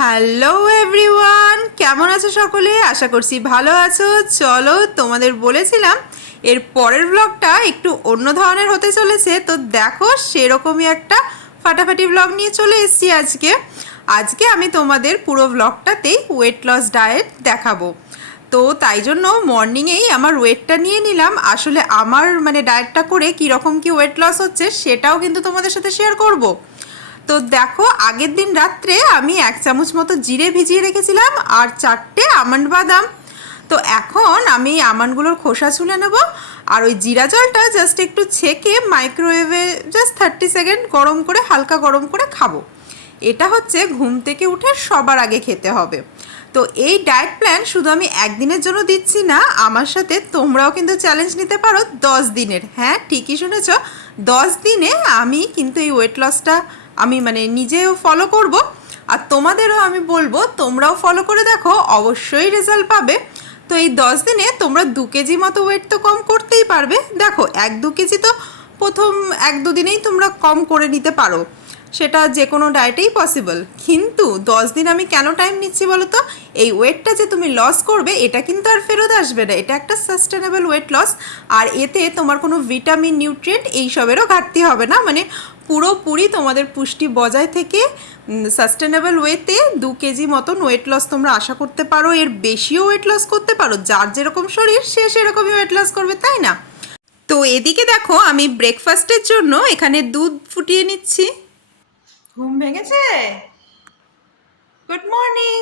Hello everyone কেমন আছো সকলে? আশা করছি ভালো আছো। চলো, তোমাদের বলেছিলাম, এর পরের ব্লগটা একটু অন্য ধরনের হতে চলেছে। তো দেখো, সেরকমই একটা ফাটাফাটি ব্লগ নিয়ে চলে এসেছি আজকে। আজকে আমি তোমাদের পুরো ব্লগটাতেই ওয়েট লস ডায়েট দেখাবো। তো তাই জন্য মর্নিংয়েই আমার ওয়েটটা নিয়ে নিলাম। আসলে আমার মানে ডায়েটটা করে কীরকম কি ওয়েট লস হচ্ছে, সেটাও কিন্তু তোমাদের সাথে শেয়ার করব। তো দেখো, আগের দিন রাত্রে আমি এক চামচ মতো জিরে ভিজিয়ে রেখেছিলাম আর চারটে আমন্ড বাদাম। তো এখন আমি আমন্ডগুলোর খোসা ছুলে নেব আর ওই জিরা জলটা জাস্ট একটু ছেঁকে মাইক্রোওয়েভে জাস্ট থার্টি সেকেন্ড গরম করে, হালকা গরম করে খাব। এটা হচ্ছে ঘুম থেকে উঠে সবার আগে খেতে হবে। তো এই ডায়েট প্ল্যান শুধু আমি একদিনের জন্য দিচ্ছি না, আমার সাথে তোমরাও কিন্তু চ্যালেঞ্জ নিতে পারো দশ দিনের। হ্যাঁ ঠিকই শুনেছ, দশ দিনে আমি কিন্তু এই ওয়েট লসটা আমি মানে নিজেও ফলো করব আর তোমাদেরও আমি বলব, তোমরাও ফলো করে দেখো, অবশ্যই রেজাল্ট পাবে। তো এই দশ দিনে তোমরা দু কেজি মতো ওয়েট তো কম করতেই পারবে। দেখো, এক দু কেজি তো প্রথম এক দু দিনেই তোমরা কম করে নিতে পারো। সেটা যে কোনো ডায়েটেই পসিবল কিন্তু দশ দিন আমি কেন টাইম নিচ্ছি বলো তো এই ওয়েটটা যে তুমি লস করবে, এটা কিন্তু আর ফেরত আসবে না। এটা একটা সাস্টেনেবল ওয়েট লস আর এতে তোমার কোনো ভিটামিন নিউট্রিয়েন্ট এইসবেরও ঘাটতি হবে না। মানে পুরোপুরি তোমাদের পুষ্টি বজায় থেকে সাস্টেনেবল ওয়েতে দু কেজি মতন ওয়েট লস তোমরা আশা করতে পারো। এর বেশিও ওয়েট লস করতে পারো। যার যেরকম শরীর সে সেরকমই ওয়েট লস করবে তাই না? তো এদিকে দেখো আমি ব্রেকফাস্টের জন্য এখানে দুধ ফুটিয়ে নিচ্ছি। ঘুম ভেঙেছে? গুড মর্নিং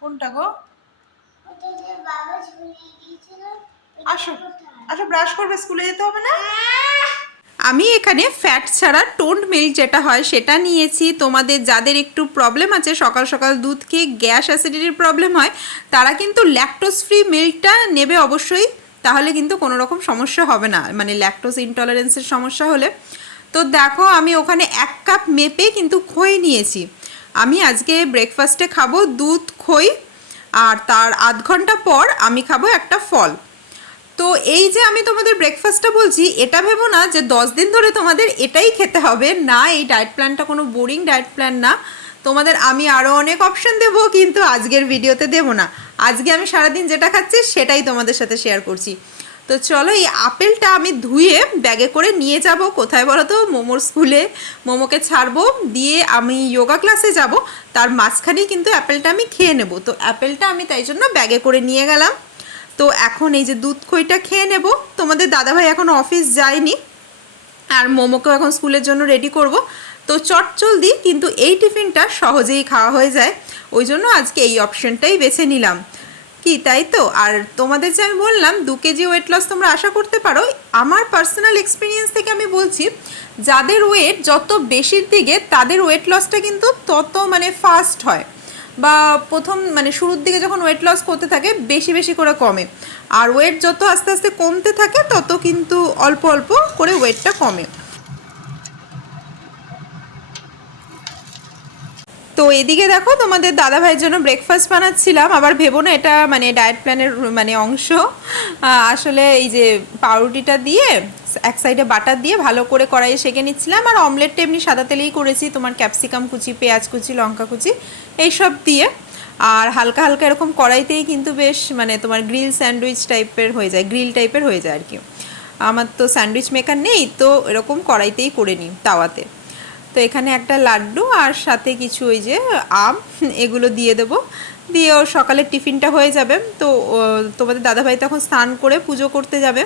কোনটা গো? আসো। ব্রাশ করবে স্কুলে যেতে হবে না? আমি এখানে ফ্যাট ছাড়া টোন্ড মিল্ক যেটা হয় সেটা নিয়েছি। তোমাদের যাদের একটু প্রবলেম আছে সকাল সকাল দুধ খেয়ে গ্যাস অ্যাসিডিটির প্রবলেম হয় তারা কিন্তু ল্যাকটোজ ফ্রি মিল্কটা নেবে অবশ্যই। তাহলে কিন্তু কোনো রকম সমস্যা হবে না। মানে ল্যাকটোজ ইনটলারেন্সের সমস্যা হলে। তো দেখো আমি ওখানে এক কাপ মেপে কিন্তু খই নিয়েছি। আমি আজকে ব্রেকফাস্টে খাব দুধ খই। আর তার আধ ঘণ্টা পর আমি খাব একটা ফল। তো এই যে আমি তোমাদের ব্রেকফাস্টটা বলছি, এটা ভেবো না যে দশ দিন ধরে তোমাদের এটাই খেতে হবে। না, এই ডায়েট প্ল্যানটা কোনো বোরিং ডায়েট প্ল্যান না। তোমাদের আমি আরও অনেক অপশন দেব, কিন্তু আজকের ভিডিওতে দেব না। আজকে আমি সারাদিন যেটা খাচ্ছি, সেটাই তোমাদের সাথে শেয়ার করছি। তো চলো এই আপেলটা আমি ধুয়ে ব্যাগে করে নিয়ে যাব। কোথায় বলো তো? মোমোর স্কুলে। মোমোকে ছাড়বো, দিয়ে আমি যোগা ক্লাসে যাব। তার মাঝখানেই কিন্তু অ্যাপেলটা আমি খেয়ে নেব। তো অ্যাপেলটা আমি তাই জন্য ব্যাগে করে নিয়ে গেলাম। তো এখন এই যে দুধ খইটা খেয়ে নেব। তোমাদের দাদাভাই এখন অফিস যায়নি। আর মোমোকেও এখন স্কুলের জন্য রেডি করব। তো চট জলদি কিন্তু এই টিফিনটা সহজেই খাওয়া হয়ে যায়। ওই জন্য আজকে এই অপশনটাই বেছে নিলাম। কি, তাই তো? আর তোমাদের যে আমি বললাম, দু কেজি ওয়েট লস তোমরা আশা করতে পারো, আমার পার্সোনাল এক্সপিরিয়েন্স থেকে আমি বলছি, যাদের ওয়েট যত বেশির দিকে, তাদের ওয়েট লসটা কিন্তু তত মানে ফাস্ট হয়। বা প্রথম মানে শুরুর দিকে যখন ওয়েট লস করতে থাকে, বেশি বেশি করে কমে। আর ওয়েট যত আস্তে আস্তে কমতে থাকে, তত কিন্তু অল্প অল্প করে ওয়েটটা কমে। তো এদিকে দেখো তোমাদের দাদা ভাইয়ের জন্য ব্রেকফাস্ট বানাচ্ছিলাম। আবার ভেবো না এটা মানে ডায়েট প্ল্যানের মানে অংশ। আসলে এই যে পাউরুটিটা দিয়ে, এক সাইডে বাটার দিয়ে ভালো করে কড়াইয়ে সেঁকে নিচ্ছিলাম। আর অমলেটটা এমনি সাদা তেলেই করেছি, তোমার ক্যাপসিকাম কুচি, পেঁয়াজ কুচি, লঙ্কা কুচি, এইসব দিয়ে। আর হালকা হালকা এরকম কড়াইতেই কিন্তু বেশ মানে তোমার গ্রিল স্যান্ডউইচ টাইপের হয়ে যায় গ্রিল টাইপের হয়ে যায় আর কি। আমার তো স্যান্ডউইচ মেকার নেই, তো এরকম কড়াইতেই করে নিই তাওয়াতে। তো এখানে একটা লাড্ডু আর সাথে কিছু ওই যে আম, এগুলো দিয়ে দেবো। দিয়ে ওর সকালের টিফিনটা হয়ে যাবে। তো তোমাদের দাদাভাই তখন স্নান করে পুজো করতে যাবে।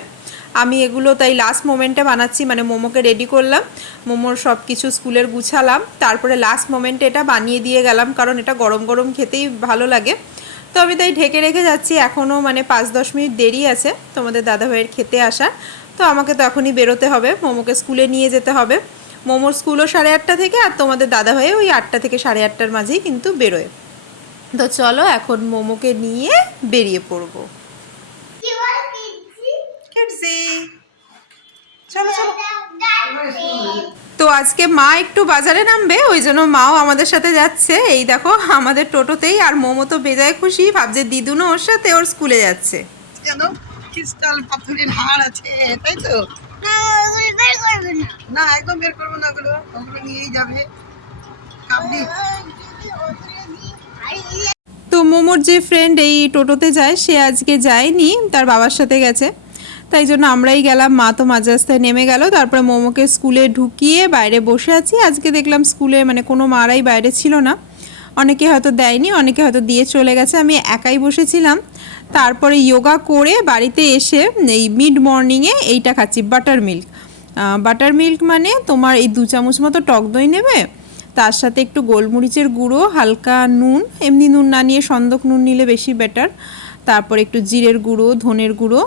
আমি এগুলো তাই লাস্ট মোমেন্টে বানাচ্ছি মানে মোমোকে রেডি করলাম। মোমোর সব কিছু স্কুলের গুছালাম। তারপরে লাস্ট মোমেন্টে এটা বানিয়ে দিয়ে গেলাম, কারণ এটা গরম গরম খেতেই ভালো লাগে। তো আমি তাই ঢেকে রেখে যাচ্ছি এখনও মানে পাঁচ দশ মিনিট দেরি আছে তোমাদের দাদাভাইয়ের খেতে আসার। তো আমাকে তো এখনই বেরোতে হবে, মোমোকে স্কুলে নিয়ে যেতে হবে। মোমোর স্কুলও সাড়ে আটটা থেকে আর তোমাদের দাদাভাই ওই আটটা থেকে সাড়ে আটটার মাঝেই কিন্তু বেরোয়। তো চলো এখন মোমোকে নিয়ে বেরিয়ে পড়ব। দিদি? চলো চলো। তো আজকে মা একটু বাজারে নামবে ওই জন্য মাও আমাদের সাথে যাচ্ছে। এই দেখো আমাদের টোটোতেই আর মোমো তো বেজায় খুশি। ভাবছে দিদুনও ওর সাথে ওর স্কুলে যাচ্ছে। কেন ক্রিস্টাল পাথরের হাড় আছে তাই তো? না ওগুলো বের করবে না। না একদম বের করব না ওগুলো। ওগুলো নিয়েই যাবে। কাবলি। তো মোমোর যে ফ্রেন্ড এই টোটোতে যায় সে আজকে যায়নি তার বাবার সাথে গেছে। তাই জন্য আমরাই গেলাম মা তো মাঝ রাস্তায় নেমে গেল। তারপরে মোমোকে স্কুলে ঢুকিয়ে বাইরে বসে আছি। আজকে দেখলাম স্কুলে মানে কোনো মারাই বাইরে ছিল না। অনেকে হয়তো দেয়নি অনেকে হয়তো দিয়ে চলে গেছে। আমি একাই বসেছিলাম। তারপরে যোগা করে বাড়িতে এসে এই মিড মর্নিংয়ে এইটা খাচ্ছি বাটার মিল্ক বাটার মিল্ক মানে তোমার এই দু চামচ মতো টক দই নেবে, তার সাথে একটু গোলমরিচের গুঁড়ো, হালকা নুন, এমনি নুন না নিয়ে সন্দক নুন নিলে বেশি বেটার তারপর একটু জিরের গুঁড়ো, ধনের গুঁড়ো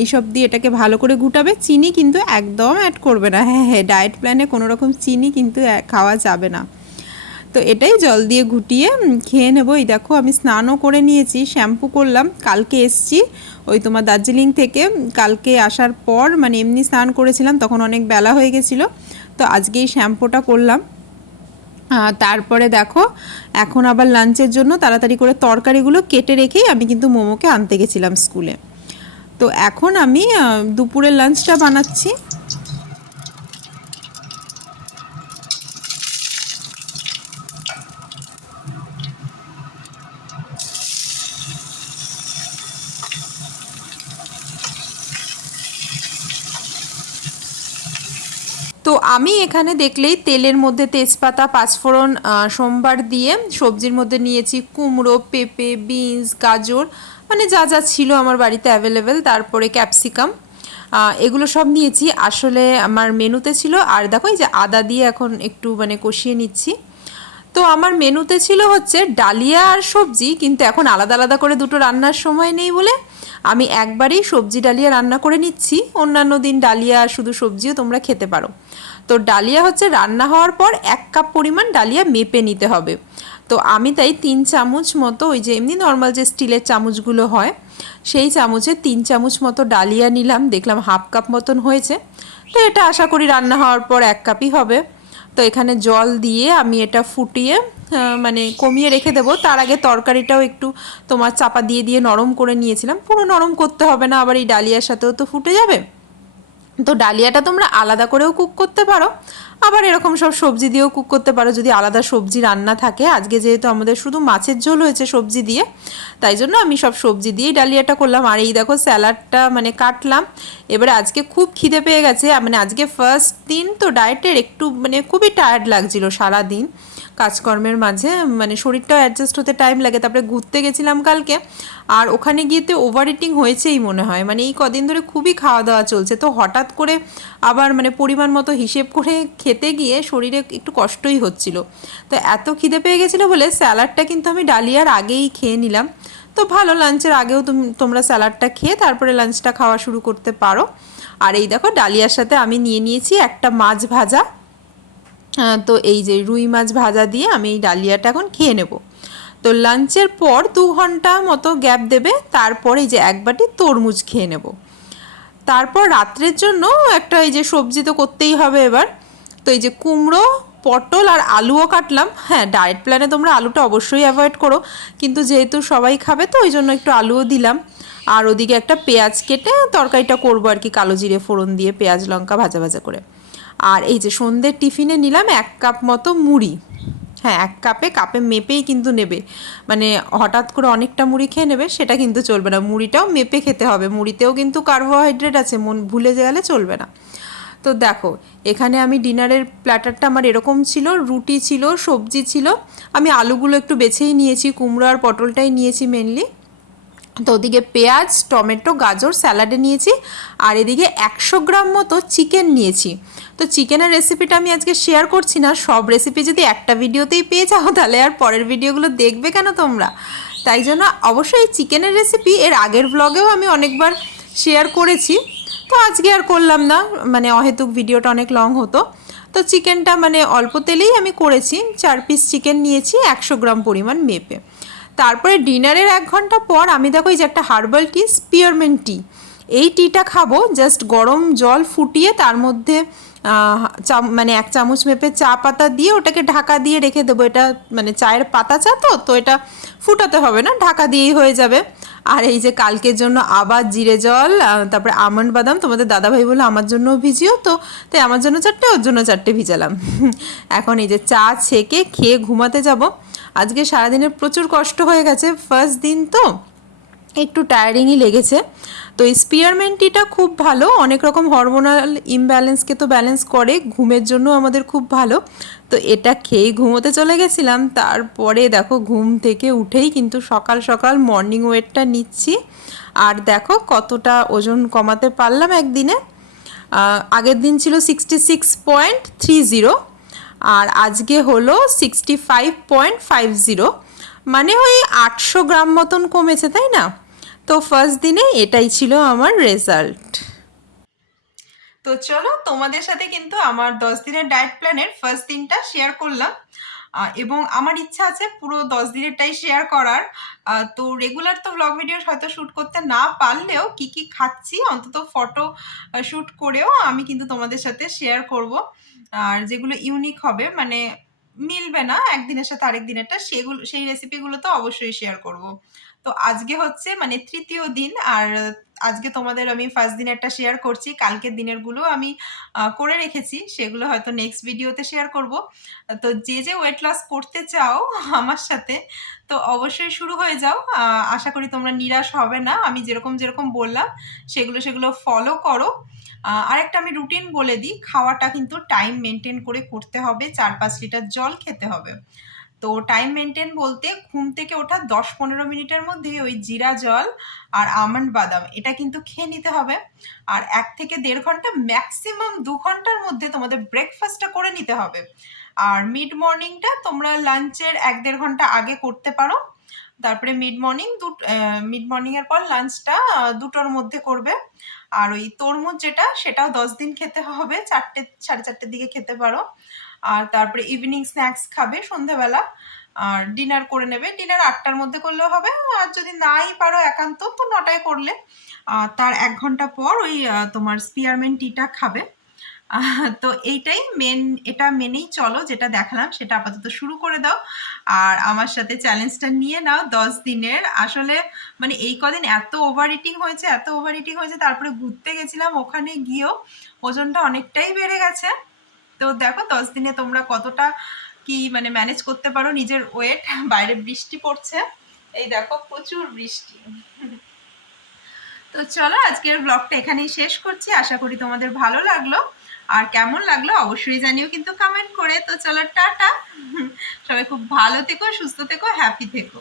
এইসব দিয়ে এটাকে ভালো করে ঘুটাবে চিনি কিন্তু একদম অ্যাড করবে না। হ্যাঁ হ্যাঁ ডায়েট প্ল্যানে কোনো রকম চিনি কিন্তু খাওয়া যাবে না। তো এটাই জল দিয়ে ঘুটিয়ে খেয়ে নেব। এই দেখো, আমি স্নানও করে নিয়েছি, শ্যাম্পু করলাম, কালকে এসছি। ওই তোমার দার্জিলিং থেকে কালকে আসার পর মানে এমনি স্নান করেছিলাম, তখন অনেক বেলা হয়ে গেছিল। তো আজকেই শ্যাম্পুটা করলাম। তারপরে দেখো, এখন আবার লাঞ্চের জন্য তাড়াতাড়ি করে তরকারিগুলো কেটে রেখেই আমি কিন্তু মোমোকে আনতে গেছিলাম স্কুলে। তো এখন আমি দুপুরের লাঞ্চটা বানাচ্ছি। তো আমি এখানে দেখলেই তেলের মধ্যে তেজপাতা, পাঁচফোড়ন সোমবার দিয়ে সবজির মধ্যে নিয়েছি কুমড়ো, পেঁপে, বিনস, গাজর মানে যা যা ছিল আমার বাড়িতে অ্যাভেলেবেল তারপরে ক্যাপসিকাম এগুলো সব নিয়েছি। আসলে আমার মেনুতে ছিল, আর দেখো এই যে আদা দিয়ে এখন একটু মানে কষিয়ে নিচ্ছি। তো আমার মেনুতে ছিল হচ্ছে ডালিয়া আর সবজি, কিন্তু এখন আলাদা আলাদা করে দুটো রান্নার সময় নেই বলে আমি একবারেই সবজি ডালিয়া রান্না করে নিচ্ছি। অন্যান্য দিন ডালিয়া শুধু সবজিও তোমরা খেতে পারো। তো ডালিয়া হচ্ছে রান্না হওয়ার পর এক কাপ পরিমাণ ডালিয়া মেপে নিতে হবে। তো আমি তাই তিন চামচ মতো ওই যে এমনি নর্মাল যে স্টিলের চামচগুলো হয়, সেই চামচে তিন চামচ মতো ডালিয়া নিলাম। দেখলাম হাফ কাপ মতন হয়েছে। তো এটা আশা করি রান্না হওয়ার পর এক কাপই হবে। তো এখানে জল দিয়ে আমি এটা ফুটিয়ে মানে কমিয়ে রেখে দেবো। তার আগে তরকারিটাও একটু তোমার চাপা দিয়ে দিয়ে নরম করে নিয়েছিলাম। পুরো নরম করতে হবে না, আবার এই ডালিয়ার সাথেও তো ফুটে যাবে। তো ডালিয়াটা তোমরা আলাদা করেও কুক করতে পারো। আবার এরকম সব সবজি দিয়েও কুক করতে পারো, যদি আলাদা সবজি রান্না থাকে। আজকে যেহেতু আমাদের শুধু মাছের ঝোল হয়েছে সবজি দিয়ে, তাই জন্য আমি সব সবজি দিয়েই ডালিয়াটা করলাম। আর এই দেখো স্যালাডটা মানে কাটলাম। এবারে আজকে খুব খিদে পেয়ে গেছে। মানে আজকে ফার্স্ট দিন তো ডায়েটের একটু মানে খুবই টায়ার্ড লাগছিল সারা দিন কাজকর্মের মাঝে মানে শরীরটাও অ্যাডজাস্ট হতে টাইম লাগে। তারপরে ঘুরতে গেছিলাম কালকে, আর ওখানে গিয়েতে ওভার ইটিং হয়েছেই মনে হয়। মানে এই কদিন ধরে খুবই খাওয়া দাওয়া চলছে। তো হঠাৎ করে আবার মানে পরিমাণ মতো হিসেব করে খেতে গিয়ে শরীরে একটু কষ্টই হচ্ছিল। তো এত খিদে পেয়ে গেছিল বলে স্যালাডটা কিন্তু আমি ডালিয়ার আগেই খেয়ে নিলাম। তো ভালো লাঞ্চের আগেও তুমি, তোমরা স্যালাডটা খেয়ে তারপরে লাঞ্চটা খাওয়া শুরু করতে পারো। আর এই দেখো, ডালিয়ার সাথে আমি নিয়ে নিয়েছি একটা মাছ ভাজা। তো এই যে রুই মাছ ভাজা দিয়ে আমি এই ডালিয়াটা এখন খেয়ে নেব। তো লাঞ্চের পর দু ঘণ্টা মতো গ্যাপ দেবে, তারপর এই যে এক বাটি তরমুজ খেয়ে নেব। তারপর রাত্রের জন্য একটা এই যে সবজি তো করতেই হবে এবার। তো এই যে কুমড়ো, পটল আর আলুও কাটলাম। হ্যাঁ ডায়েট প্ল্যানে তোমরা আলুটা অবশ্যই অ্যাভয়েড করো। কিন্তু যেহেতু সবাই খাবে তো ওই জন্য একটু আলুও দিলাম। আর ওদিকে একটা পেঁয়াজ কেটে তরকারিটা করব আর কি, কালো জিরে ফোড়ন দিয়ে পেঁয়াজ, লঙ্কা ভাজা ভাজা করে। আর এই যে সন্ধ্যের টিফিনে নিলাম এক কাপ মতো মুড়ি। হ্যাঁ এক কাপে কাপে মেপেই কিন্তু নেবে। মানে হঠাৎ করে অনেকটা মুড়ি খেয়ে নেবে, সেটা কিন্তু চলবে না। মুড়িটাও মেপে খেতে হবে। মুড়িতেও কিন্তু কার্বোহাইড্রেট আছে, মন ভুলে গেলে চলবে না। তো দেখো, এখানে আমি ডিনারের প্ল্যাটারটা আমার এরকম ছিল, রুটি ছিল, সবজি ছিল। আমি আলুগুলো একটু বেছেই নিয়েছি, কুমড়ো আর পটলটাই নিয়েছি মেনলি তো ওদিকে পেঁয়াজ, টমেটো, গাজর, স্যালাডে নিয়েছি আর এদিকে একশো গ্রাম মতো চিকেন নিয়েছি। তো চিকেনের রেসিপিটা আমি আজকে শেয়ার করছি না, সব রেসিপি যদি একটা ভিডিওতেই পেয়ে যাও তাহলে আর পরের ভিডিওগুলো দেখবে কেন তোমরা? তাই জন্য অবশ্যই চিকেনের রেসিপি এর আগের ব্লগেও আমি অনেকবার শেয়ার করেছি। তো আজকে আর করলাম না মানে অহেতুক ভিডিওটা অনেক লং হতো। তো চিকেনটা মানে অল্প তেলেই আমি করেছি, চার পিস চিকেন নিয়েছি, একশো গ্রাম পরিমাণ মেপে। তারপরে ডিনারের এক ঘণ্টা পর আমি দেখো এই যে একটা হার্বাল টি স্পিয়ারমেন্ট টি। এই টিটা খাব জাস্ট গরম জল ফুটিয়ে তার মধ্যে মানে এক চামচ মেপে চা পাতা দিয়ে ওটাকে ঢাকা দিয়ে রেখে দেবো। এটা মানে চায়ের পাতা চা তো তো এটা ফুটাতে হবে না, ঢাকা দিয়েই হয়ে যাবে। আর এই যে কালকের জন্য আবার জিরে জল তারপরে আমন্ড বাদাম, তোমাদের দাদাভাই বলে আমার জন্য ভিজিও তো, তাই আমার জন্য চারটে, ওর জন্য চারটে ভিজালাম। এখন এই যে চা ছেঁকে খেয়ে ঘুমাতে যাব। আজকে সারাদিনের প্রচুর কষ্ট হয়ে গেছে ফার্স্ট দিন তো একটু টায়ারিংই লেগেছে। তো এই স্পিয়ারমেন্টিটা খুব ভালো, অনেক রকম হরমোনাল ইমব্যালেন্সকে তো ব্যালেন্স করে, ঘুমের জন্য আমাদের খুব ভালো। তো এটা খেয়েই ঘুমোতে চলে গেছিলাম, তারপরে দেখো ঘুম থেকে উঠেই কিন্তু সকাল সকাল মর্নিং ওয়েটটা নিচ্ছি। আর দেখো কতটা ওজন কমাতে পারলাম একদিনে। আগের দিন ছিল sixty six point three zero আর আজকে হলো sixty five point five zero মানে ওই আটশো গ্রাম মতন কমেছে, তাই না? তো ফার্স্ট দিনে এটাই ছিল আমার রেজাল্ট তো চলো তোমাদের সাথে কিন্তু আমার দশ দিনের ডায়েট প্ল্যানের ফার্স্ট দিনটা শেয়ার করলাম। এবং আমার ইচ্ছা আছে পুরো দশ দিনেরটাই শেয়ার করার। তো রেগুলার তো ব্লগ ভিডিও হয়তো শ্যুট করতে না পারলেও কি কি খাচ্ছি, অন্তত ফটো শ্যুট করেও আমি কিন্তু তোমাদের সাথে শেয়ার করব। আর যেগুলো ইউনিক হবে মানে মিলবে না, একদিনের সাথে আরেক দিনেরটা সেগুলো, সেই রেসিপিগুলো তো অবশ্যই শেয়ার করব। তো আজকে হচ্ছে মানে তৃতীয় দিন আর আজকে তোমাদের আমি ফার্স্ট দিনেরটা শেয়ার করছি, কালকের দিনেরগুলো আমি করে রেখেছি, সেগুলো হয়তো নেক্সট ভিডিওতে শেয়ার করব। তো যে যে ওয়েট লস করতে চাও আমার সাথে, তো অবশ্যই শুরু হয়ে যাও। আশা করি তোমরা নিরাশ হবে না, আমি যেরকম যেরকম বললাম, সেগুলো সেগুলো ফলো করো। আরেকটা আমি রুটিন বলে দিই, খাওয়াটা কিন্তু টাইম মেনটেন করে করতে হবে, চার পাঁচ লিটার জল খেতে হবে। তো টাইম মেনটেন বলতে ঘুম থেকে ওঠা দশ পনেরো মিনিটের মধ্যে ওই জিরা জল আর আমন্ড বাদাম, এটা কিন্তু খেয়ে নিতে হবে। আর এক থেকে দেড় ঘণ্টা ম্যাক্সিমাম দু ঘণ্টার মধ্যে তোমাদের ব্রেকফাস্টটা করে নিতে হবে। আর মিড মর্নিংটা তোমরা লাঞ্চের এক দেড় ঘণ্টা আগে করতে পারো। তারপরে মিড মর্নিং দু মিড মর্নিংয়ের পর লাঞ্চটা দুটোর মধ্যে করবে। আর ওই তরমুজ যেটা, সেটাও দশ দিন খেতে হবে, চারটে, সাড়ে চারটের দিকে খেতে পারো। আর তারপরে ইভিনিং স্ন্যাক্স খাবে সন্ধেবেলা। আর ডিনার করে নেবে। ডিনার আটটার মধ্যে করলেও হবে। আর যদি নাই পারো একান্ত, তো নটায় করলে। তার এক ঘণ্টা পর ওই তোমার স্পিয়ারমেন্ট টিটা খাবে। তো এইটাই মেন এটা মেনেই চলো। যেটা দেখালাম, সেটা আপাতত শুরু করে দাও। আর আমার সাথে চ্যালেঞ্জটা নিয়ে নাও দশ দিনের। আসলে মানে এই কদিন এত ওভার ইটিং হয়েছে, এত ওভার ইটিং হয়েছে, তারপরে ঘুরতে গেছিলাম ওখানে গিয়েও। ওজনটা অনেকটাই বেড়ে গেছে। তো দেখো দশ দিনে তোমরা কতটা কি মানে ম্যানেজ করতে পারো নিজের ওয়েট বাইরে বৃষ্টি পড়ছে। এই দেখো প্রচুর বৃষ্টি। তো চলো আজকের ব্লগটা এখানেই শেষ করছি। আশা করি তোমাদের ভালো লাগল। আর কেমন লাগল অবশ্যই জানিও কিন্তু কমেন্ট করে। তো চলো টাটা। সবাই খুব ভালো থেকো, সুস্থ থেকো হ্যাপি থেকো।